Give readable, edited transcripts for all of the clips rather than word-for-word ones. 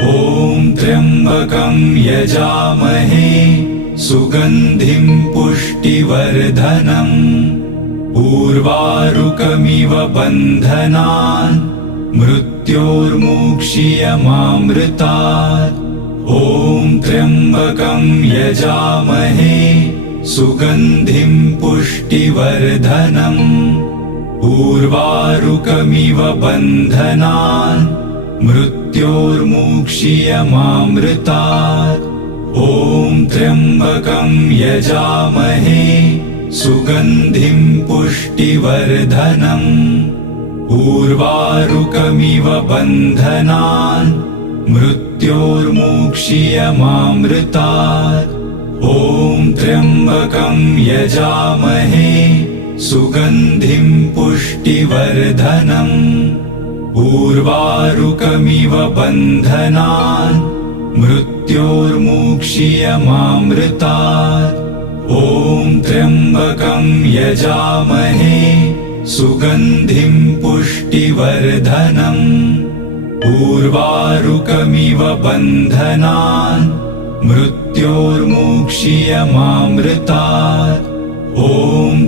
ॐ त्र्यम्बकं यजामहे सुगन्धिं पुष्टिवर्धनम् उर्वारुकमिव बन्धनान् मृत्योर्मुक्षीयमामृतात्। ॐ त्र्यम्बकं यजामहे सुगन्धिं पुष्टिवर्धनम् उर्वारुकमिव बन्धनान् मृत्योर्मुक्षीयमामृतात्। ॐ त्र्यम्बकं यजामहे सुगन्धिं पुष्टिवर्धनम् उर्वारुकमिव बन्धनान् मृत्योर्मुक्षीयमामृतात्। ॐ त्र्यम्बकं यजामहे सुगन्धिं पुष्टिवर्धनम् उर्वारुकमिव बन्धनान् मृत्योर्मुक्षीयमामृतात्। ॐ त्र्यम्बकं यजामहे सुगन्धिं पुष्टिवर्धनम् उर्वारुकमिव बन्धनान् मृत्योर्मुक्षीयमामृतात्। ॐ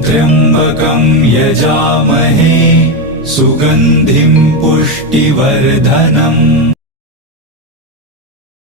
त्र्यम्बकं यजामहे सुगन्धिं पुष्टिवर्धनम्